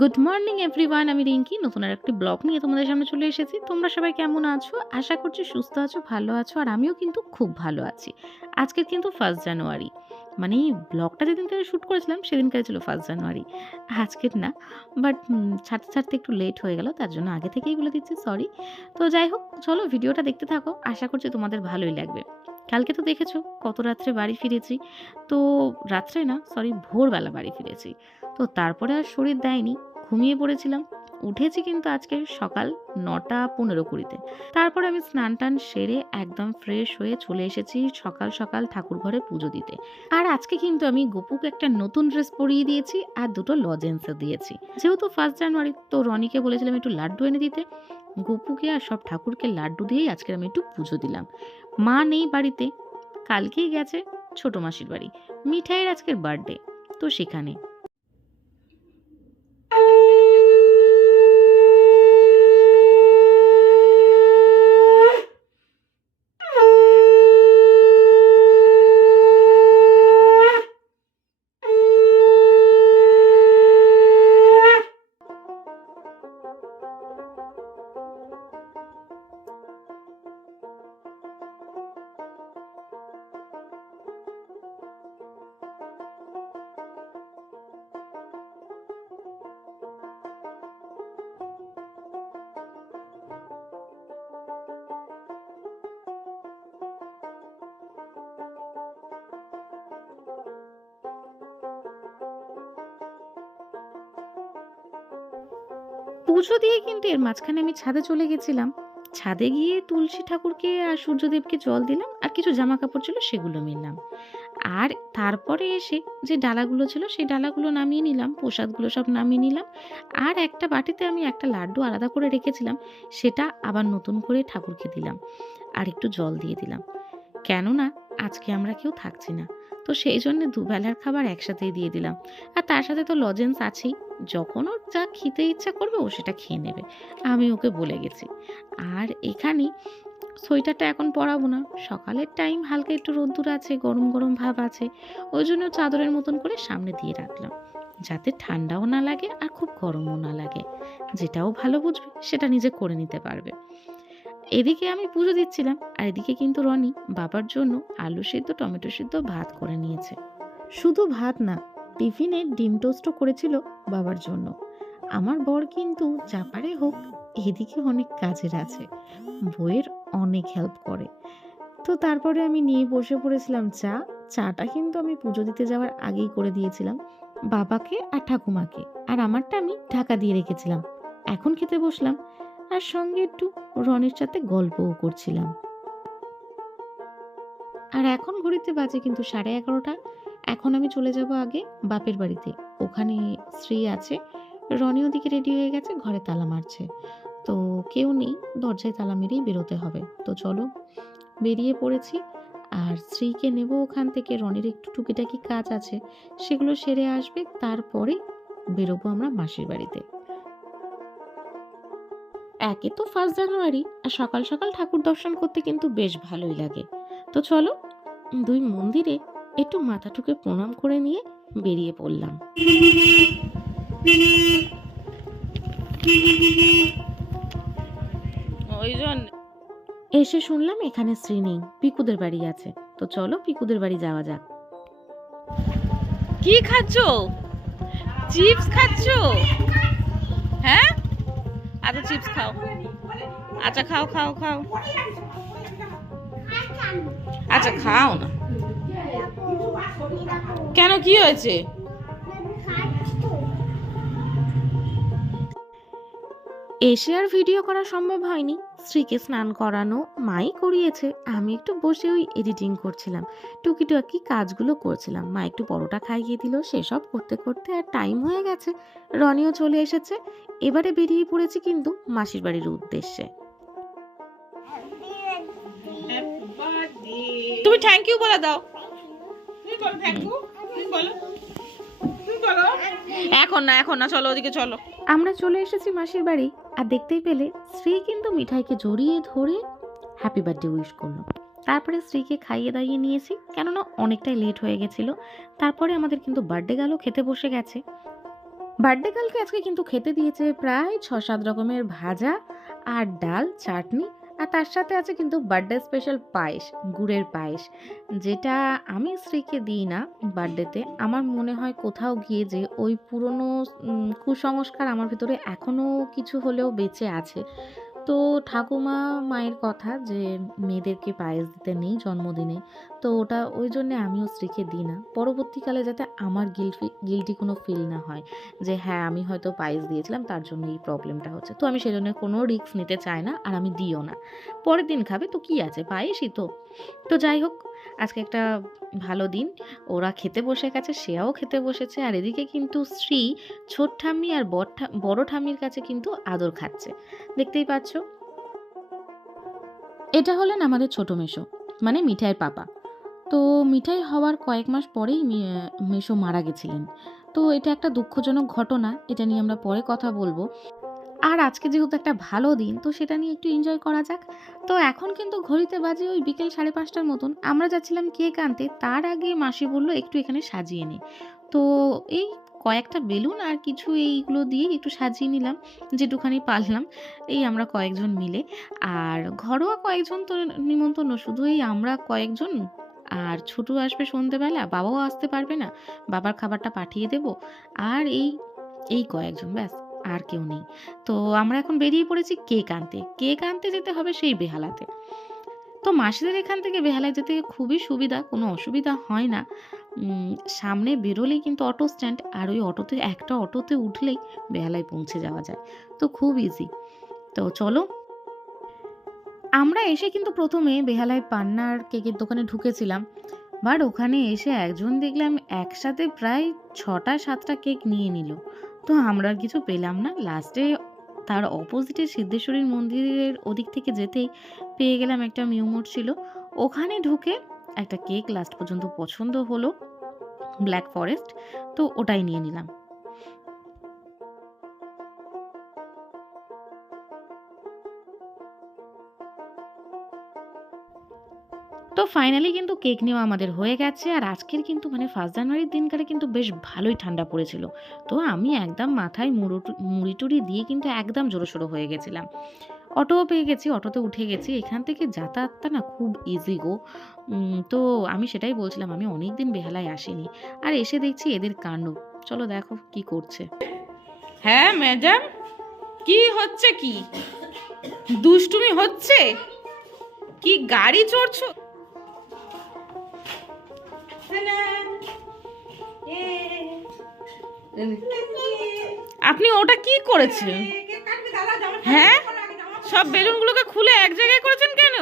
Good morning everyone আমি রিঙ্কি, নতুন আর একটি ব্লগ নিয়ে তোমাদের সামনে চলে এসেছি। তোমরা সবাই কেমন আছো? আশা করছি সুস্থ আছো, ভালো আছো, আর আমিও কিন্তু খুব ভালো আছি। আজকের কিন্তু ফার্স্ট জানুয়ারি মানে এই ব্লগটা যেদিন থেকে শ্যুট করেছিলাম, সেদিনকার ছিল ফার্স্ট জানুয়ারি আজকের না বাট ছাড়তে ছাড়তে একটু লেট হয়ে গেল, তার জন্য আগে থেকেই বলে দিচ্ছি সরি তো যাই হোক, চলো ভিডিওটা দেখতে থাকো। আশা করছি তোমাদের ভালোই লাগবে। কালকে তো দেখেছ, কত রাত্রে বাড়ি ফিরেছি। তো রাত্রে না সরি ভোরবেলা বাড়ি ফিরেছি। তো তারপরে আর শরীর দেয়নি, ঘুমিয়ে পড়েছিলাম। উঠেছি কিন্তু আজকে সকাল নটা পনেরো কুড়িতে। তারপর আমি স্নান টান সেরে একদম ফ্রেশ হয়ে চলে এসেছি সকাল সকাল ঠাকুর ঘরে পুজো দিতে। আর আজকে কিন্তু আমি গোপুকে একটা নতুন ড্রেস পরিয়ে দিয়েছি আর দুটো লজেন্সও দিয়েছি। যেহেতু ফার্স্ট জানুয়ারি তো রনিকে বলেছিলাম একটু লাড্ডু এনে দিতে। গোপুকে আর সব ঠাকুরকে লাড্ডু দিয়েই আজকে আমি একটু পুজো দিলাম। মা নেই বাড়িতে, কালকেই গেছে ছোট মাসির বাড়ি, মিঠাইয়ের আজকের বার্থডে তো সেখানে। পুজো দিয়ে কিন্তু এর মাঝখানে আমি ছাদে চলে গেছিলাম। ছাদে গিয়ে তুলসী ঠাকুরকে আর সূর্যদেবকে জল দিলাম, আর কিছু জামা কাপড় ছিল সেগুলো মিললাম। আর তারপরে এসে যে ডালাগুলো ছিল সেই ডালাগুলো নামিয়ে নিলাম, প্রসাদগুলো সব নামিয়ে নিলাম। আর একটা বাটিতে আমি একটা লাড্ডু আলাদা করে রেখেছিলাম, সেটা আবার নতুন করে ঠাকুরকে দিলাম, আর একটু জল দিয়ে দিলাম। কেননা আজকে আমরা কেউ থাকছি না। তো সেই জন্য দুবেলার খাবার একসাথেই দিয়ে দিলাম। আর তার সাথে তো লজেন্স আছেই। যখন ওর যা খেতে ইচ্ছা করবে, ও সেটা খেয়ে নেবে। আমি ওকে বলে গেছি। আর এখানে সোয়েটারটা এখন পরাবো না। সকালের টাইম হালকা একটু রোদ্দুর আছে, গরম গরম ভাব আছে। ওই জন্য চাদরের মতন করে সামনে দিয়ে রাখলাম। যাতে ঠান্ডাও না লাগে আর খুব গরমও না লাগে। যেটাও ভালো বুঝবে, সেটা নিজে করে নিতে পারবে। এদিকে আমি পুজো দিচ্ছিলাম, আর এদিকে কিন্তু রনি বাবার জন্য আলু সিদ্ধ, টমেটো সিদ্ধ ভাত করে নিয়েছে। শুধু ভাত না, টিফিনে ডিম টোস্টও করেছিল বাবার জন্য। আমার বর কিন্তু চাপারে হোক, এদিকে অনেক কাজের আছে বইয়ের অনেক হেল্প করে। তো তারপরে আমি নিয়ে বসে পড়েছিলাম চা, চাটা কিন্তু আমি পুজো দিতে যাওয়ার আগেই করে দিয়েছিলাম বাবাকে আর ঠাকুমাকে, আর আমারটা আমি ঢাকা দিয়ে রেখেছিলাম। এখন খেতে বসলাম আর সঙ্গে একটু রনির সাথে গল্পও করছিলাম। আর এখন ঘড়িতে বাজে কিন্তু সাড়ে এগারোটা। এখন আমি চলে যাব আগে বাপের বাড়িতে। ওখানে স্ত্রী আছে, রনি ওদিকে রেডি হয়ে গেছে, ঘরে তালা মারছে। তো কেউ নেই, দরজায় তালা মেরেই বেরোতে হবে। তো চলো, বেরিয়ে পড়েছি। আর স্ত্রীকে নেব ওখান থেকে। রনির একটু টুকিটাকি কাজ আছে, সেগুলো সেরে আসবে, তারপরে বেরোবো আমরা মাসির বাড়িতে। একে তো ফার্স্ট জানুয়ারি আর সকাল সকাল ঠাকুর দর্শন করতে কিন্তু বেশ ভালোই লাগে। তো চলো দুই মন্দিরে একটু মাথা ঠুকে প্রণাম করে নিয়ে বেরিয়ে পড়লাম। এসে শুনলাম এখানে শ্রী নেই পিকুদের বাড়ি আছে। তো চলো পিকুদের বাড়ি যাওয়া যাক। কি খাচ্ছ? চিপস খাচ্ছ? হ্যাঁ? আচ্ছা চিপস খাও। আচ্ছা খাও খাও খাও। আচ্ছা খাও না। কেন, কি হয়েছে? এশিয়ার ভিডিও করা সম্ভব হয়নি। স্ত্রীকে স্নান করানো মাই করিয়েছে। আমি একটু বসে ওই এডিটিং করছিলাম। টুকিটাকি কাজগুলো করছিলাম। মা একটু পরোটা খাইয়ে দিল। সেসব করতে করতে আর টাইম হয়ে গেছে। রনিও চলে এসেছে। এবারে বেরিয়ে পড়েছি কিন্তু মাসির বাড়ির উদ্দেশ্যে। তুমি থ্যাংক ইউ বলে দাও। এখন না এখন না চলো ওদিকে চলো। আমরা চলে এসেছি মাসির বাড়ি। আর দেখতেই পেলে স্ত্রী কিন্তু মিঠাইকে জড়িয়ে ধরে হ্যাপি বার্থডে উইশ করল। তারপরে স্ত্রীকে খাইয়ে দাইয়ে নিয়েছি, কেননা অনেকটাই লেট হয়ে গেছিল। তারপরে আমাদের কিন্তু বার্থডে গালও খেতে বসে গেছে। বার্থডে গালকে আজকে কিন্তু খেতে দিয়েছে প্রায় ছ সাত রকমের ভাজা আর ডাল, চাটনি আর তার সাথে আছে কিন্তু বার্থডে স্পেশাল পায়েস, গুড়ের পায়েস। যেটা আমি স্ত্রীকে দিই না বার্থডেতে আমার মনে হয় কোথাও গিয়ে যে ওই পুরনো কুসংস্কার আমার ভিতরে এখনও কিছু হলেও বেঁচে আছে। তো ঠাকুমা মায়ের কথা যে মেয়েদেরকে পায়েস দিতে নেই জন্মদিনে, তো ওটা ওই জন্যে আমিও স্ত্রীকে দিই না। পরবর্তীকালে যাতে আমার গিল্টি গিল্টি কোনো ফিল না হয় যে হ্যাঁ আমি হয়তো পায়েস দিয়েছিলাম, তার জন্য এই প্রবলেমটা হচ্ছে। তো আমি সেই জন্য কোনো রিস্ক নিতে চাই না, আর আমি দিও না। পরের দিন খাবে, তো কি আছে? পায়েসই তো। তো যাই হোক আজকে একটা ভালো দিন। ওরা খেতে বসে গেছে সেও খেতে বসেছে। আর এদিকে কিন্তু স্ত্রী ছোট ঠাম্মি আর বড় ঠাম্মির কাছে কিন্তু আদর খাচ্ছে। দেখতেই পাচ্ছ? এটা হলেন আমাদের ছোট মেশো মানে মিঠাইয়ের পাপা। তো মিঠাই হওয়ার কয়েক মাস পরেই মেশো মারা গেছিলেন। তো এটা একটা দুঃখজনক ঘটনা, এটা নিয়ে আমরা পরে কথা বলব। আর আজকে যেহেতু একটা ভালো দিন, তো সেটা নিয়ে একটু এনজয় করা যাক। তো এখন কিন্তু ঘড়িতে বাজে ওই বিকেল সাড়ে পাঁচটার মতন। আমরা যাচ্ছিলাম কেক আনতে, তার আগে মাসি বলল, একটু এখানে সাজিয়ে নে। তো এই কয়েকটা বেলুন আর কিছু এইগুলো দিয়ে একটু সাজিয়ে নিলাম, যেটুখানি পারলাম। এই আমরা কয়েকজন মিলে। আর ঘরোয়া কয়েকজন তো নিমন্ত্রণ, শুধু এই আমরা কয়েকজন। আর ছোটু আসবে সন্ধেবেলা, বাবাও আসতে পারবে না। বাবার খাবারটা পাঠিয়ে দেব। আর এই এই কয়েকজন, ব্যাস। আর কেউ নেই। তো আমরা এখন বেরিয়ে পড়েছি কেক আনতে। কেক আনতে যেতে হবে সেই বেহালাতে। তো মাসিদের এখান থেকে বেহালায় যেতে খুবই সুবিধা, কোনো অসুবিধা হয় না। সামনে বেরোলেই কিন্তু অটো স্ট্যান্ড আর ওই অটোতে, একটা অটোতে উঠলেই বেহালায় পৌঁছে যাওয়া যায়। তো খুব ইজি তো চলো। আমরা এসে কিন্তু প্রথমে বেহালায় পান্নার কেকের দোকানে ঢুকেছিলাম। বাট ওখানে এসে একজন দেখলাম একসাথে প্রায় ছটা, সাতটা কেক নিয়ে নিল। তো আমরা কিছু পেলাম না। লাস্টে তার অপোজিটে সিদ্ধেশ্বরীর মন্দিরের ওদিক থেকে যেতেই পেয়ে গেলাম একটা মিউমোট ছিল। ওখানে ঢুকে একটা কেক লাস্ট পর্যন্ত পছন্দ হলো ব্ল্যাক ফরেস্ট তো ওটাই নিয়ে নিলাম। তো ফাইনালি কিন্তু কেক নেওয়া আমাদের হয়ে গেছে। আর আজকের কিন্তু মানে ফার্স্ট জানুয়ারির দিনকারে কিন্তু বেশ ভালোই ঠান্ডা পড়েছিল। তো আমি একদম মাথায় মুড়ো মুড়ি টুড়ি দিয়ে কিন্তু একদম জোরোসোরো হয়ে গেছিলাম। অটোও পেয়ে গেছি, অটোতে উঠে গেছি। এখান থেকে যাতায়াতটা না খুব ইজি গো। তো আমি সেটাই বলছিলাম, আমি অনেক দিন বেহালায় আসিনি। আর এসে দেখছি এদের কাণ্ড। চলো দেখো কি করছে। হ্যাঁ ম্যাডাম কি হচ্ছে কি? দুষ্টুমি হচ্ছে? কি গাড়ি চড়ছো? আপনি ওটা কি করেছেন হ্যাঁ? সব বেলুনগুলোকে খুলে এক জায়গায় করেছেন কেন?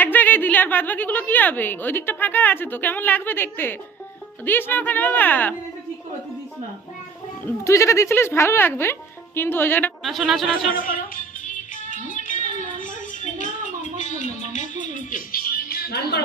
এক জায়গায় দিলে আর বাদ বাকিগুলো কি হবে? ওই দিকটা ফাঁকা আছে তো কেমন লাগবে দেখতে? দিস না ওখানে বাবা। তুই যেটা দিচ্ছিলিস ভালো লাগবে কিন্তু ওই জায়গাটা নাচো নাচো নাচো গান করো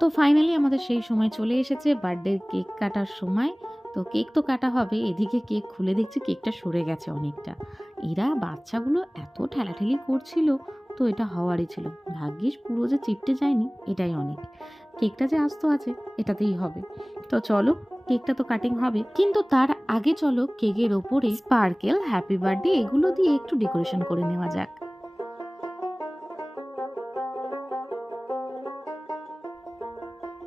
তো ফাইনালি আমাদের সেই সময় চলে এসেছে বার্থডে কেক কাটার সময়। তো কেক তো কাটা হবে, এদিকে কেক খুলে দেখছি কেকটা সরে গেছে অনেকটা। এরা বাচ্চাগুলো এত ঠেলাঠেলি করছিল, তো এটা হওয়ারই ছিল। ভাগ্যিস পুরো যে চিপটে যায়নি, এটাই অনেক। কেকটা যে আস্ত আছে, এটাতেই হবে। তো চলো কেকটা তো কাটিং হবে। কিন্তু তার আগে চলো কেকের ওপরে স্পার্কেল হ্যাপি বার্থডে এগুলো দিয়ে একটু ডেকোরেশন করে নেওয়া যাক।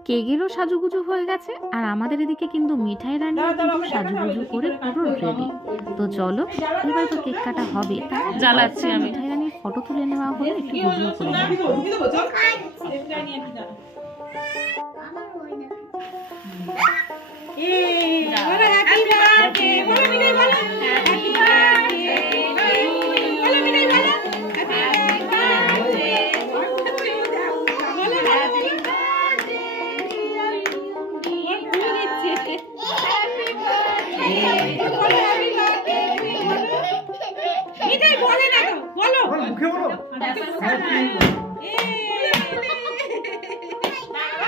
কেকেরও সাজুগুজু হয়ে গেছে আর আমাদের এদিকে কিন্তু মিঠাই রান্না কিন্তু সাজুগুজু করে পুরো রেডি তো চলো এবার তো কেক কাটা হবে। জ্বালাচ্ছি আমি। মিঠাই রানীর ফটো তুলে নেওয়া হলে একটু ভিডিও করে happy birthday, বলো মিঠাই বলো। Happy birthday মুখে বলো।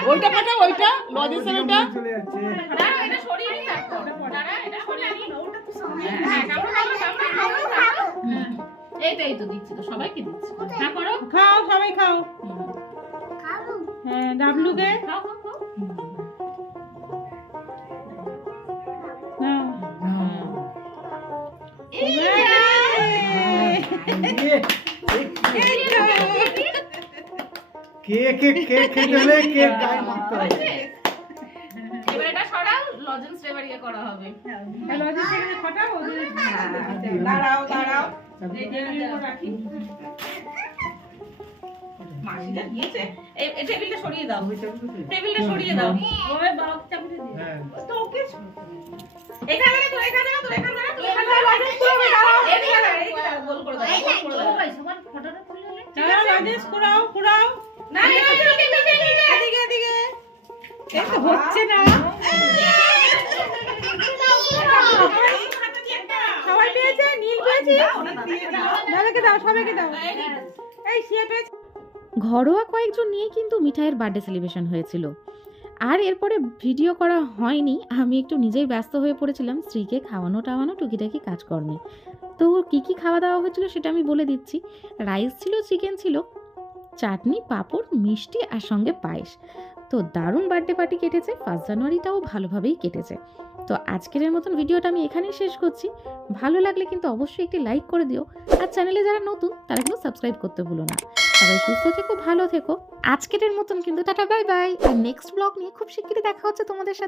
ওইটা কাটা ওইটা। লজেসের ওইটা চলে তো সামনে হ্যাঁ। এইটাই তো দিচ্ছি তো সবাইকে দিচ্ছি। না করো। খাও সবাই খাও। হ্যাঁ, খাও হ্যাঁ। ডাবলু কে খাও কেক কেক কেক খেতে হলে কেক গায়ে মারতে হবে এবার এটা সরাও লজেন্স এবার ইয়ে করা হবে লজিক থেকে ফটাও দাঁড়াও দাঁড়াও এই টেবিলের উপর রাখি মাসিটা দিয়েছে এই এই টেবিলটা সরিয়ে দাও টেবিলটা সরিয়ে দাও ওই বাপ চাপড়ে দে হ্যাঁ তো ওকে এখানে তো এখানে তো এখানে তো এখানে লজেন্স করবে দাঁড়াও এদিকে দাঁড়াও এদিকে দাঁড়াও গোল করে দাও গোল করে দাও সবার ফটোটা তুলে চলো রাজেশ কুড়াও কুড়াও। না না নিচে নিচে নিচে এদিকে এদিকে। এই হচ্ছে না। সবাই পেয়েছে? নীল পেয়েছি দাদাকে দাও সবাইকে দাও। এই শিয়া পেয়েছে। ঘরোয়া কয়েকজন নিয়ে কিন্তু মিঠাইয়ের বার্থডে সেলিব্রেশন হয়েছিল। আর এরপরে ভিডিও করা হয়নি। আমি একটু নিজেই ব্যস্ত হয়ে পড়েছিলাম। স্ত্রীকে খাওয়ানো টাওয়ানো টুকিটাকি কাজকর্মে। তো কী কী খাওয়া দাওয়া হয়েছিল সেটা আমি বলে দিচ্ছি। রাইস ছিল, চিকেন ছিল, চাটনি, পাঁপড়, মিষ্টি আর সঙ্গে পায়েস। তো দারুণ বার্থডে পার্টি কেটেছে, ফার্স্ট জানুয়ারিটাও ভালোভাবেই কেটেছে। তো আজকের মতন ভিডিওটা আমি এখানেই শেষ করছি। ভালো লাগলে কিন্তু অবশ্যই একটি লাইক করে দিও। আর চ্যানেলে যারা নতুন, তারা কিন্তু সাবস্ক্রাইব করতে ভুলো না। সবাই সুস্থ থেকো, ভালো থেকো। আজকের মতন কিন্তু টাটা, বাই বাই। আর নেক্সট ব্লগ নিয়ে খুব শিগগিরই দেখা হচ্ছে তোমাদের সাথে।